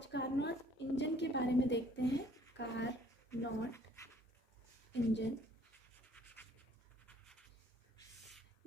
आज Carnot engine के बारे में देखते हैं। कार्नोट इंजन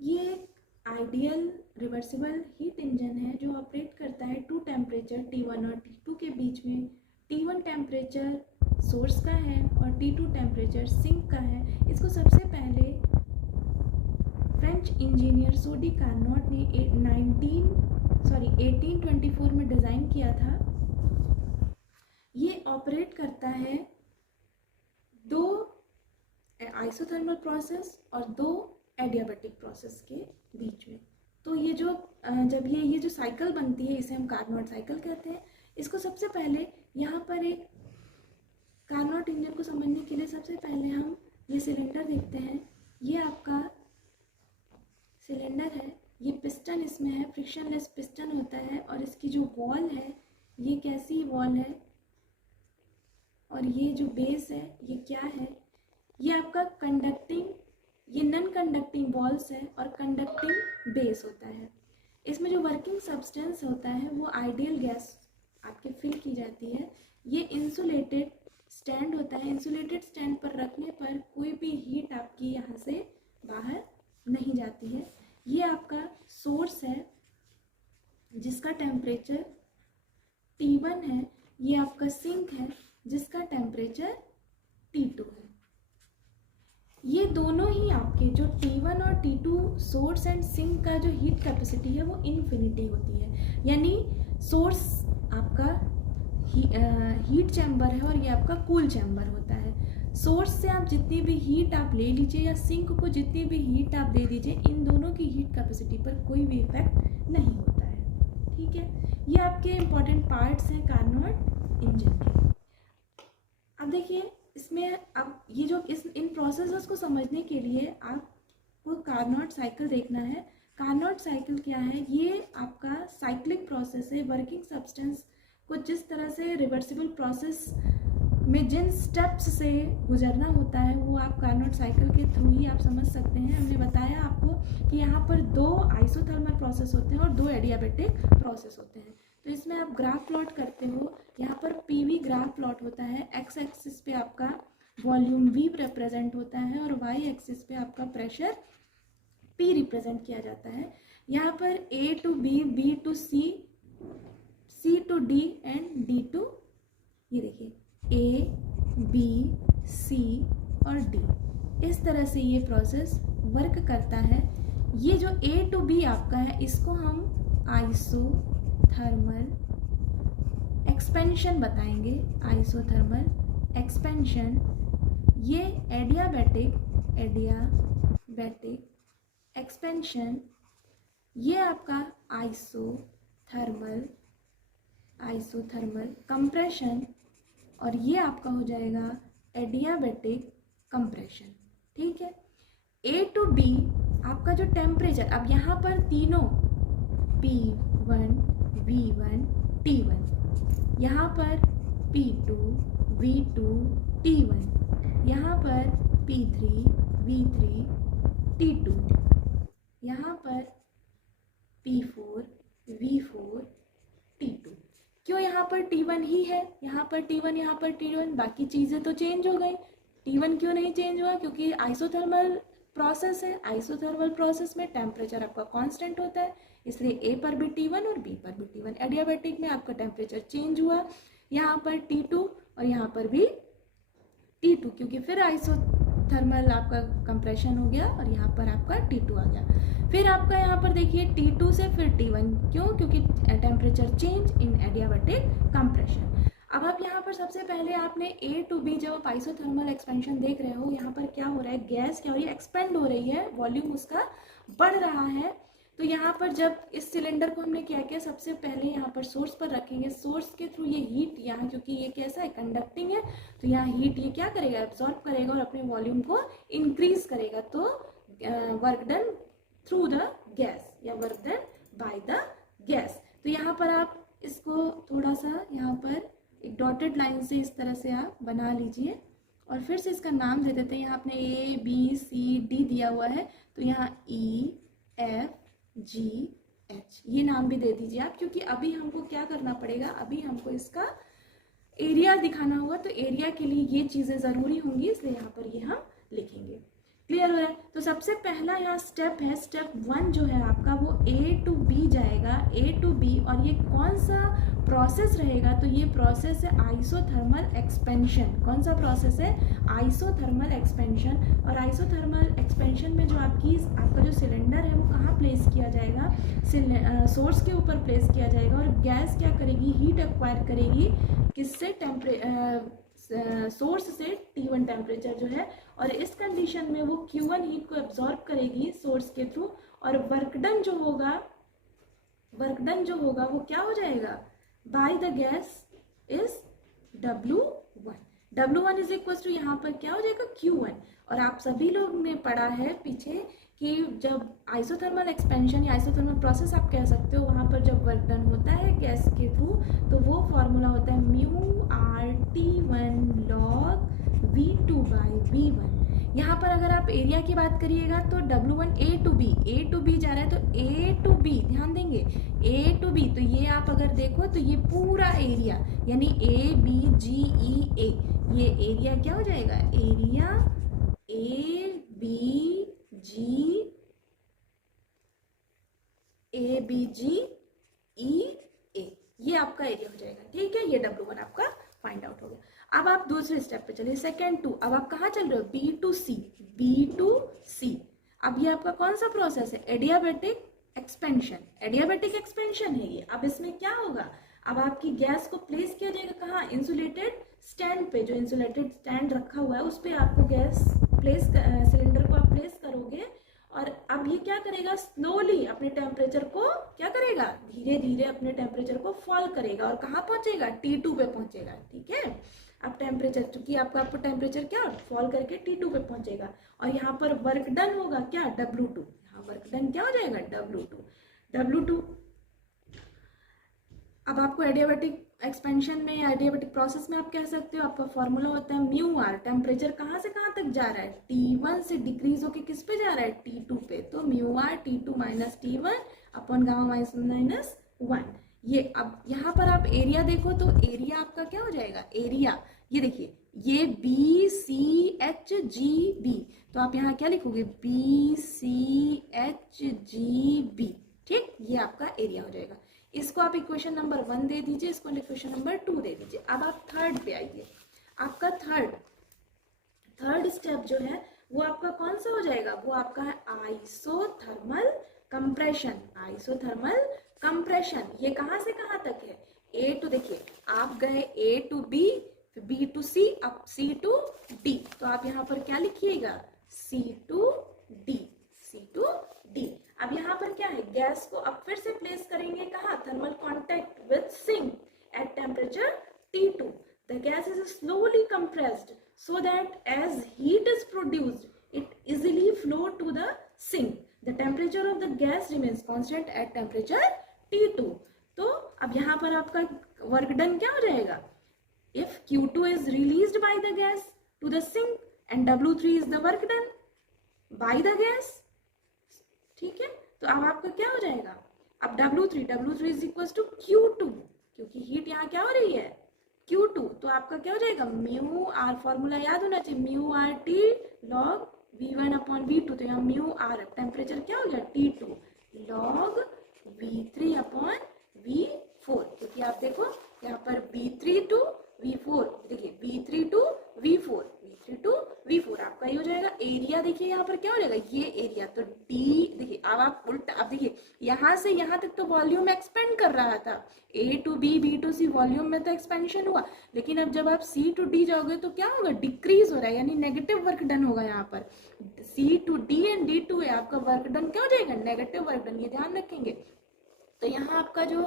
ये एक आइडियल रिवर्सिबल हीट इंजन है जो ऑपरेट करता है टू टेम्परेचर T1 और T2 के बीच में। T1 टेम्परेचर सोर्स का है और T2 टेम्परेचर सिंक का है। इसको सबसे पहले फ्रेंच इंजीनियर सोडी कार्नोट ने 1824 में डिज़ाइन किया था। ये ऑपरेट करता है दो आइसोथर्मल प्रोसेस और दो एडियाबैटिक प्रोसेस के बीच में। तो ये जो जब ये जो साइकिल बनती है इसे हम कार्नोट साइकिल कहते हैं। इसको सबसे पहले यहाँ पर एक कार्नोट इंजन को समझने के लिए सबसे पहले हम ये सिलेंडर देखते हैं। ये आपका सिलेंडर है, ये पिस्टन इसमें है, फ्रिक्शनलेस पिस्टन होता है और इसकी जो वॉल है ये कैसी वॉल है और ये जो बेस है ये क्या है, ये आपका कंडक्टिंग, ये नॉन कंडक्टिंग वॉल्स है और कंडक्टिंग बेस होता है। इसमें जो वर्किंग सब्सटेंस होता है वो आइडियल गैस आपके फिल की जाती है। ये इंसुलेटेड स्टैंड होता है। इंसुलेटेड स्टैंड पर रखने पर कोई भी हीट आपकी यहाँ से बाहर नहीं जाती है। ये आपका सोर्स है जिसका टेम्परेचर T1 है। ये आपका सिंक है जिसका टेम्परेचर T2 है। ये दोनों ही आपके जो T1 और T2 सोर्स एंड सिंक का जो हीट कैपेसिटी है वो इन्फिनिटी होती है। यानी सोर्स आपका हीट चैम्बर है और ये आपका कूल चैम्बर होता है। सोर्स से आप जितनी भी हीट आप ले लीजिए या सिंक को जितनी भी हीट आप दे दीजिए, इन दोनों की हीट कैपेसिटी पर कोई भी इफेक्ट नहीं होता है। ठीक है, ये आपके इम्पॉर्टेंट पार्ट्स हैं कार्नोट इंजन के। अब देखिए इसमें अब ये जो इन प्रोसेसेस को समझने के लिए आपको कार्नोट साइकिल देखना है। कार्नोट साइकिल क्या है? ये आपका साइक्लिक प्रोसेस है। वर्किंग सब्सटेंस को जिस तरह से रिवर्सिबल प्रोसेस में जिन स्टेप्स से गुजरना होता है वो आप कार्नोट साइकिल के थ्रू ही आप समझ सकते हैं। हमने बताया आपको कि यहाँ पर दो आइसोथर्मल प्रोसेस होते हैं और दो एडियाबैटिक प्रोसेस होते हैं। तो इसमें आप ग्राफ प्लॉट करते हो, यहाँ पर PV ग्राफ प्लॉट होता है। एक्स एक्सिस पे आपका वॉल्यूम V रिप्रेजेंट होता है और Y एक्सिस पे आपका प्रेशर P रिप्रेजेंट किया जाता है। यहाँ पर A to B, B to C, C to D and D to, ये देखिए A, B, C और D, इस तरह से ये प्रोसेस वर्क करता है। ये जो A to B आपका है इसको हम आइसोथर्मल एक्सपेंशन बताएंगे। Isothermal expansion. ये एडियाबैटिक एक्सपेंशन, ये आपका आइसोथर्मल कंप्रेशन और ये आपका हो जाएगा एडियाबैटिक कंप्रेशन। ठीक है। A to B आपका जो टेम्परेचर, अब यहाँ पर तीनों P1, V1, T1, यहाँ पर P2, V2, T1, यहाँ पर P3, V3, T2, यहाँ पर P4, V4, T2। क्यों यहाँ पर T1 ही है? यहाँ पर T1, यहाँ पर T1, बाकी चीज़ें तो चेंज हो गई। T1 क्यों नहीं चेंज हुआ? क्योंकि आइसोथर्मल प्रोसेस है। आइसोथर्मल प्रोसेस में टेम्परेचर आपका कांस्टेंट होता है, इसलिए A पर भी T1 और B पर भी T1। एडियाबैटिक में आपका टेम्परेचर चेंज हुआ, यहाँ पर T2 और यहाँ पर भी T2, क्योंकि फिर आइसोथर्मल आपका कंप्रेशन हो गया और यहाँ पर आपका T2 आ गया। फिर आपका यहाँ पर देखिए T2 से फिर T1, क्यों? क्योंकि temperature change in adiabatic compression. अब आप यहाँ पर सबसे पहले आपने A to B जब आप आइसोथर्मल एक्सपेंशन देख रहे हो, यहाँ पर क्या हो रहा है? गैस क्या हो रही है? एक्सपेंड हो रही है, वॉल्यूम उसका बढ़ रहा है। तो यहाँ पर जब इस सिलेंडर को हमने क्या किया, सबसे पहले यहाँ पर सोर्स पर रखेंगे। सोर्स के थ्रू ये हीट यहाँ, क्योंकि ये कैसा है? कंडक्टिंग है, तो यहाँ हीट ये क्या करेगा? एब्जॉर्ब करेगा और अपने वॉल्यूम को इंक्रीज करेगा। तो work done through the gas या work done by the gas. तो यहाँ पर आप इसको थोड़ा सा यहाँ पर एक डॉटेड लाइन से इस तरह से आप बना लीजिए और फिर से इसका नाम दे देते हैं। यहाँ आपने A, B, C, D दिया हुआ है, तो यहाँ E, F, G, एच, ये नाम भी दे दीजिए आप, क्योंकि अभी हमको क्या करना पड़ेगा, अभी हमको इसका एरिया दिखाना होगा, तो एरिया के लिए ये चीज़ें ज़रूरी होंगी, इसलिए यहाँ पर ये हम लिखेंगे। क्लियर हो रहा है? तो सबसे पहला यहाँ स्टेप है, स्टेप 1 जो है आपका वो A to B जाएगा, A to B, और ये कौन सा प्रोसेस रहेगा, तो ये प्रोसेस है आइसोथर्मल एक्सपेंशन। कौन सा प्रोसेस है? Isothermal expansion. और आइसोथर्मल एक्सपेंशन में जो आपका जो सिलेंडर है वो कहाँ प्लेस किया जाएगा? सोर्स के ऊपर प्लेस किया जाएगा, और गैस क्या करेगी? हीट एक्वायर करेगी, किससे? सोर्स से T1 टेम्परेचर जो है, और इस कंडीशन में वो Q1 हीट को एब्जॉर्ब करेगी सोर्स के थ्रू, और वर्क डन जो होगा वो क्या हो जाएगा? By the gas is W1। W1 is equal to यहाँ पर क्या हो जाएगा? Q1। और आप सभी लोग ने पढ़ा है पीछे कि जब आइसोथर्मल एक्सपेंशन या आइसोथर्मल प्रोसेस आप कह सकते हो, वहाँ पर जब वर्क डन होता है गैस के थ्रू, तो वो फॉर्मूला होता है μRT1 log V2 by V1। यहाँ पर अगर आप एरिया की बात करिएगा तो W1 A to B जा रहा है, तो A to B ध्यान देंगे, A to B, तो ये आप अगर देखो तो ये पूरा एरिया यानी ABGEA, ये एरिया क्या हो जाएगा? एरिया ABGEA, ये आपका एरिया हो जाएगा। ठीक है, ये W1 आपका फाइंड आउट हो गया। अब आप दूसरे स्टेप पे चलिए, सेकेंड 2। अब आप कहाँ चल रहे हो? B to C। अब ये आपका कौन सा प्रोसेस है? Adiabatic expansion. एडियाबैटिक एक्सपेंशन है ये। अब इसमें क्या होगा? अब आपकी गैस को प्लेस किया जाएगा कहाँ? इंसुलेटेड स्टैंड पे। जो इंसुलेटेड स्टैंड रखा हुआ है उस पर आपको गैस सिलेंडर को आप प्लेस करोगे, और अब ये क्या करेगा? स्लोली अपने टेम्परेचर को क्या करेगा? धीरे धीरे अपने टेम्परेचर को फॉल करेगा, और कहाँ पहुंचेगा? T2 पे पहुंचेगा। ठीक है, अब टेम्परेचर, क्योंकि आपका टेम्परेचर क्या फॉल करके T2 पे पहुंचेगा, और यहाँ पर वर्क डन होगा क्या? W2। यहाँ वर्क डन क्या हो जाएगा? W2। अब आपको एडियाबैटिक एक्सपेंशन में या एडियाबैटिक प्रोसेस में आप कह सकते हो, आपका फॉर्मूला होता है μR। टेम्परेचर कहाँ से कहाँ तक जा रहा है? T1 से डिक्रीज होके किस पे जा रहा है? T2 पे। तो μR T2 minus T1 upon gamma minus 1। ये अब यहाँ पर आप एरिया देखो तो एरिया आपका क्या हो जाएगा? एरिया ये देखिए, ये BCHGB, तो आप यहाँ क्या लिखोगे? BCHGB। ठीक, ये आपका एरिया हो जाएगा। इसको आप इक्वेशन नंबर 1 दे दीजिए, इसको इक्वेशन नंबर 2 दे दीजिए। अब आप थर्ड पे आइए। आपका थर्ड स्टेप जो है वो आपका कौन सा हो जाएगा? वो आपका है आइसोथर्मल कंप्रेशन। आइसोथर्मल कंप्रेशन ये कहाँ से कहाँ तक है? A टू, देखिए आप गए A टू B, फिर B टू C, अब C टू D, तो आप यहाँ पर क्या लिखिएगा? C to D। अब यहाँ पर क्या है? गैस को अब फिर से प्लेस करेंगे कहाँ? Thermal contact with sink at temperature T2। The gas is slowly compressed so that as heat is produced it easily flow to the sink. The temperature of the gas remains constant at temperature T2। तो अब यहाँ पर आपका work done क्या हो जाएगा? If Q2 is released by the gas to the sink and W3 is the work done by the gas। ठीक है, तो अब आपका क्या हो जाएगा? अब W3 is equal to Q2, क्योंकि हीट यहाँ क्या हो रही है? Q2, तो आपका क्या हो जाएगा? μR, फॉर्मूला याद होना चाहिए, μRT log V1 upon V2, तो यहाँ μR टेम्परेचर क्या हो गया? T2 log V3 upon V4, क्योंकि आप देखो यहाँ पर V3 टू V4, देखिए V3 टू V4 आपका ये हो जाएगा। एरिया देखिए यहाँ पर क्या हो जाएगा? ये एरिया, तो D देखिए, अब आप उल्टा, अब देखिए यहाँ से यहाँ तक तो वॉल्यूम एक्सपेंड कर रहा था, A to B, B to C volume में तो एक्सपेंशन हुआ, लेकिन अब जब आप C टू D जाओगे तो क्या होगा? डिक्रीज हो रहा है, यानी नेगेटिव वर्क डन होगा। यहाँ पर C to D and D to A आपका वर्क डन क्या हो जाएगा? नेगेटिव वर्क डन, ये ध्यान रखेंगे। तो यहाँ आपका जो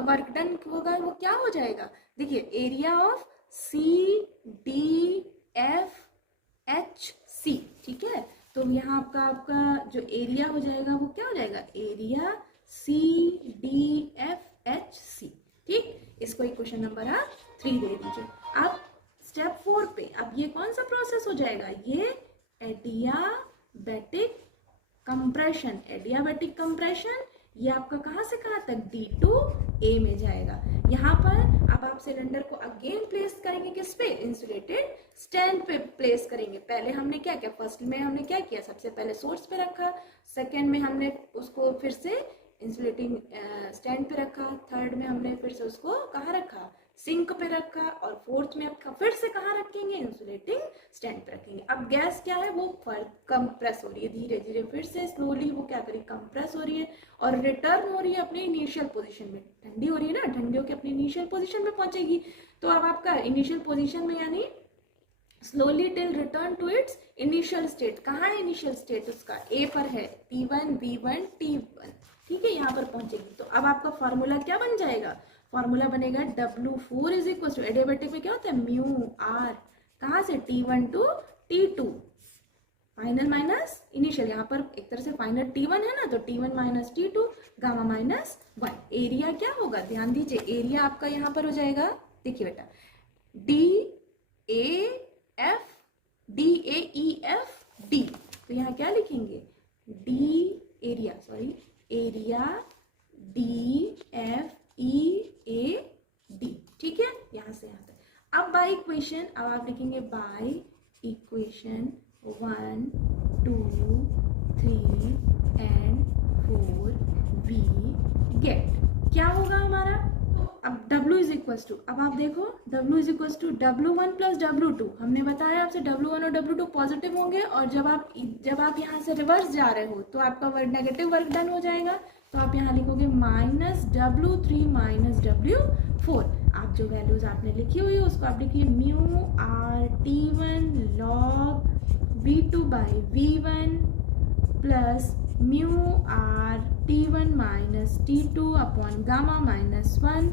वर्क डन होगा वो क्या हो जाएगा? देखिए एरिया ऑफ CDFHC, ठीक है, तो यहाँ आपका जो एरिया हो जाएगा वो क्या हो जाएगा? Area CDFHC। ठीक, इसको इक्वेशन नंबर आप 3 दे दीजिए। अब स्टेप 4 पे, अब ये कौन सा प्रोसेस हो जाएगा? ये एडियाबैटिक कंप्रेशन ये आपका कहाँ से कहाँ तक, D to A में जाएगा। यहाँ पर अब आप सिलेंडर को अगेन प्लेस करेंगे किस पे, इंसुलेटेड स्टैंड पे प्लेस करेंगे। पहले हमने क्या किया, फर्स्ट में हमने क्या किया, सबसे पहले सोर्स पे रखा, सेकेंड में हमने उसको फिर से इंसुलेटिंग स्टैंड पे रखा, थर्ड में हमने फिर से उसको कहाँ रखा, सिंक पे रखा, और फोर्थ में अब फिर से कहाँ रखेंगे, इंसुलेटिंग स्टैंड पे रखेंगे। अब गैस क्या है, वो कंप्रेस हो रही है, धीरे धीरे फिर से स्लोली वो क्या करेगी, कंप्रेस हो रही है और रिटर्न हो रही है अपने इनिशियल पोजीशन में। ठंडी हो रही है ना, ठंडी होकर अपनी इनिशियल पोजीशन में पहुंचेगी। तो अब आपका इनिशियल पोजीशन में यानी slowly till return to its initial state. कहाँ है इनिशियल स्टेट उसका, ए पर है, T1 V1 T1, ठीक है, यहाँ पर पहुंचेगी। तो अब आपका फॉर्मूला क्या बन जाएगा, फॉर्मूला बनेगा W4 is equal to, adiabatic में क्या होता है, म्यू आर, कहाँ से, T1 to T2, final minus initial, यहाँ पर एक तरह से फाइनल T1 है ना, तो T1 minus T2, gamma minus 1। Area क्या होगा, ध्यान दीजिए, एरिया आपका यहाँ पर हो जाएगा, देखिए बेटा, DAEFD, तो यहाँ क्या लिखेंगे, एरिया DFEAD, ठीक है, यहाँ से यहाँ तक। अब बाय इक्वेशन, अब आप लिखेंगे by equation 1 2 3 and 4 we get, क्या होगा हमारा, अब W इज इक्वल टू, अब आप देखो W is equal to W1 plus W2, हमने बताया आपसे W1 और W2 पॉजिटिव होंगे, और जब आप यहाँ से रिवर्स जा रहे हो तो आपका नेगेटिव वर्क डन हो जाएगा। तो आप यहाँ लिखोगे माइनस W3 माइनस W4, आप जो वैल्यूज आपने लिखी हुई है उसको आप लिखिए mu R T1 log V2 by V1 plus mu R T1 minus T2 upon gamma minus 1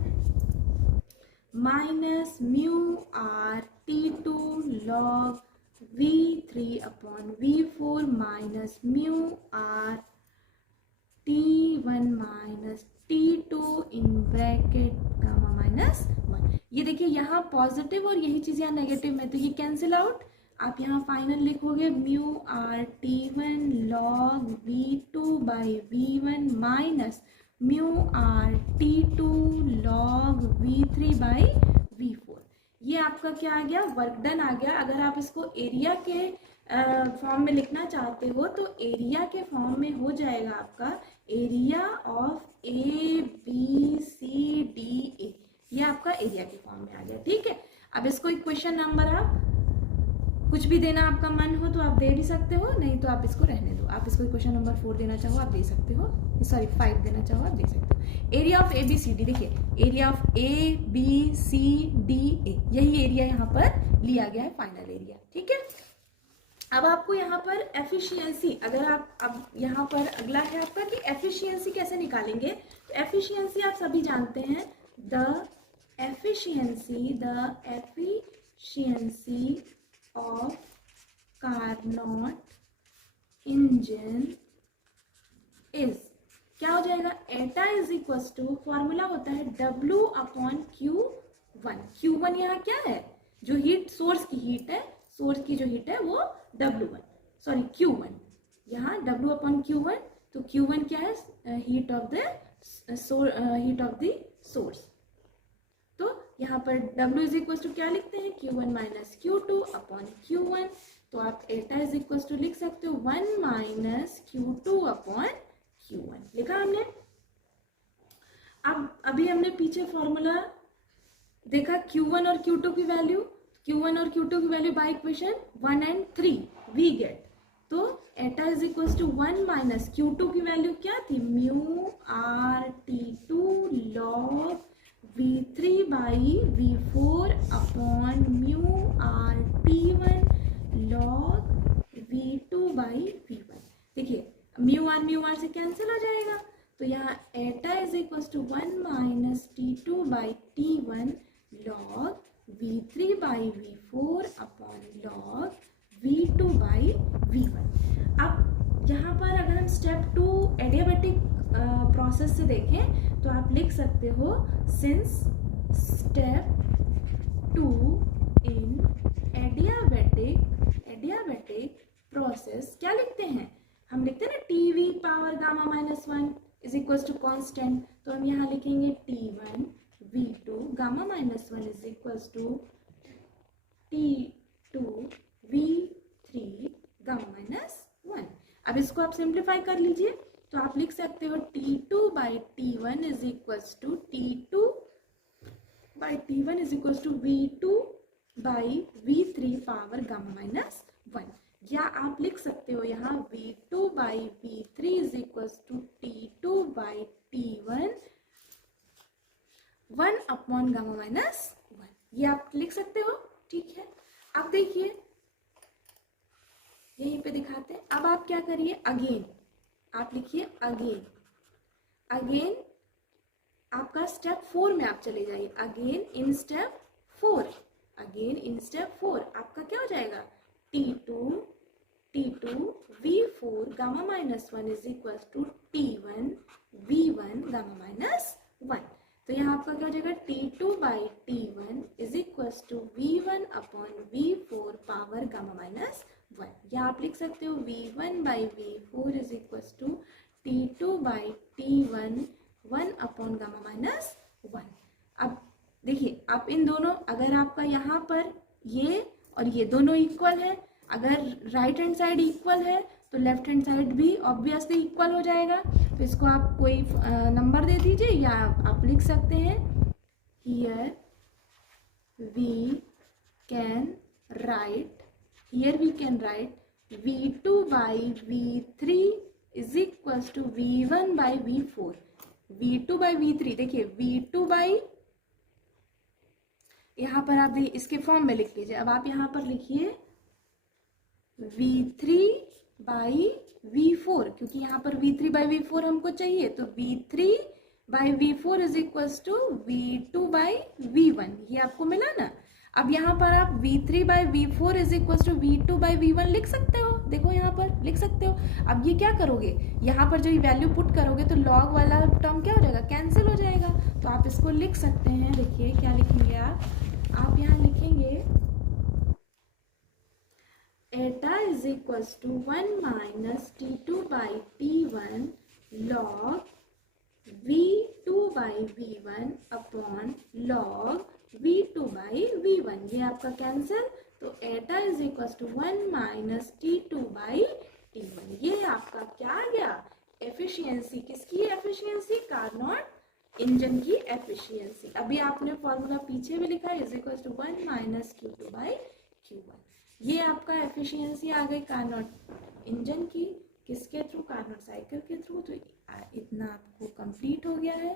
minus mu R T2 log V3 upon V4 minus mu R T1 minus T2 in bracket gamma minus 1। ये देखिए यहाँ positive और यही चीज़ यहाँ negative में, तो ये cancel out. आप यहाँ फाइनल लिखोगे mu R T1 log V2 by V1 minus mu R T2 log V3 by V4। ये आपका क्या आ गया, वर्क डन आ गया। अगर आप इसको एरिया के फॉर्म में लिखना चाहते हो तो एरिया के फॉर्म में हो जाएगा आपका एरिया ऑफ ABCDA, ये आपका एरिया के फॉर्म में आ गया, ठीक है। अब इसको इक्वेशन नंबर आप कुछ भी देना आपका मन हो तो आप दे भी सकते हो, नहीं तो आप इसको रहने दो। आप इसको इक्वेशन नंबर 4 देना चाहो आप दे सकते हो, सॉरी 5 देना चाहो आप दे सकते हो। एरिया ऑफ ABCD, देखिए एरिया ऑफ ABCDA, यही एरिया यहाँ पर लिया गया है, फाइनल एरिया, ठीक है। अब आपको यहाँ पर एफिशिएंसी, अगर आप अब यहाँ पर अगला है आपका कि एफिशिएंसी कैसे निकालेंगे। तो एफिशिएंसी आप सभी जानते हैं, the efficiency of Carnot engine is, क्या हो जाएगा, एटा इज इक्वल टू, फॉर्मूला होता है W अपॉन Q1। Q1 यहाँ क्या है, जो हीट सोर्स की हीट है, सोर्स की जो हीट है वो W1, सॉरी Q1, यहाँ W अपॉन Q1, तो Q1 क्या है, हीट ऑफ द सोर्स। तो यहाँ पर W इज इक्वल टू क्या लिखते हैं, Q1 minus Q2 upon Q1, तो आप एटा इज इक्वल टू लिख सकते हो 1 माइनस Q2 अपॉन Q1, लिखा हमने। अब अभी हमने पीछे फॉर्मूला देखा Q1 और Q2 की वैल्यू, Q1 और Q2 की value by equation 1 and 3 we get, तो eta is equal to 1 minus Q2 की वैल्यू क्या थी, mu R T2 log V3 by V4 upon mu R T1 log V2 by V1। देखिए mu R से cancel हो जाएगा, तो यहाँ eta is equal to 1 minus T2 by T1 log V3 by V4 upon log V2 by V1। अब यहाँ पर अगर हम स्टेप 2 एडियाबैटिक प्रोसेस से देखें तो आप लिख सकते हो, since step 2 in adiabatic process, क्या लिखते हैं हम, लिखते हैं ना TV power gamma minus 1, is equal to constant, तो हम यहाँ लिखेंगे T1 V2 gamma minus 1 is equal to T2 V3 gamma minus 1। अब इसको आप सिंप्लीफाई कर लीजिए, तो आप लिख सकते हो T2 by T1 is equal to T2 by T1 is equal to V2 by V3 power gamma minus 1, या आप लिख सकते हो यहाँ V2 by V3 is equal to T2 by T1 1 upon gamma minus 1, ये आप लिख सकते हो। ठीक है, अब देखिए यहीं पे दिखाते हैं। अब आप क्या करिए, अगेन आप लिखिए अगेन आपका स्टेप 4 में आप चले जाइए। अगेन इन स्टेप 4 आपका क्या हो जाएगा, T2 V4 gamma minus 1 is equal to T1 V1 gamma minus 1। तो यहाँ आपका क्या हो जाएगा, T2 by T1 is equal to V1 upon V4 power gamma minus 1, या आप लिख सकते हो V1 by V4 is equal to T2 by T1 1 upon gamma minus 1। अब देखिए, आप इन दोनों, अगर आपका यहाँ पर ये और ये दोनों इक्वल है, अगर राइट हैंड साइड इक्वल है तो लेफ्ट हैंड साइड भी ऑब्वियसली इक्वल हो जाएगा। तो इसको आप कोई नंबर दे दीजिए, या आप लिख सकते हैं here we can write V2 by V3 is equal to V1 by V4। V2 by V3, देखिए V2 बाई, यहाँ पर आप इसके फॉर्म में लिख लीजिए। अब आप यहाँ पर लिखिए V3 बाई V4, क्योंकि यहाँ पर V3 बाई V4 हमको चाहिए, तो V3 by V4 is equal to V2 by V1, ये आपको मिला ना। अब यहाँ पर आप V3 by V4 is equal to V2 by V1 लिख सकते हो, देखो यहाँ पर लिख सकते हो। अब ये क्या करोगे, यहाँ पर जो वैल्यू पुट करोगे तो लॉग वाला टर्म क्या हो जाएगा, कैंसिल हो जाएगा। तो आप इसको लिख सकते हैं, देखिए क्या लिखेंगे आप यहाँ लिखेंगे eta is equal to 1 minus T2 by T1 log V2 by V1 upon log V2 by V1, ये आपका कैंसिल। तो eta is equal to 1 minus T2 by T1, ये आपका क्या आ गया, एफिशिएंसी। किसकी एफिशिएंसी, कार्नोट इंजन की एफिशिएंसी। अभी आपने फॉर्मूला पीछे भी लिखा है, is equal to 1 minus Q2 by Q1, ये आपका एफिशिएंसी आ गई कार्नोट इंजन की। किसके थ्रू, कार्नोट साइकिल के थ्रू। तो इतना आपको कंप्लीट हो गया है।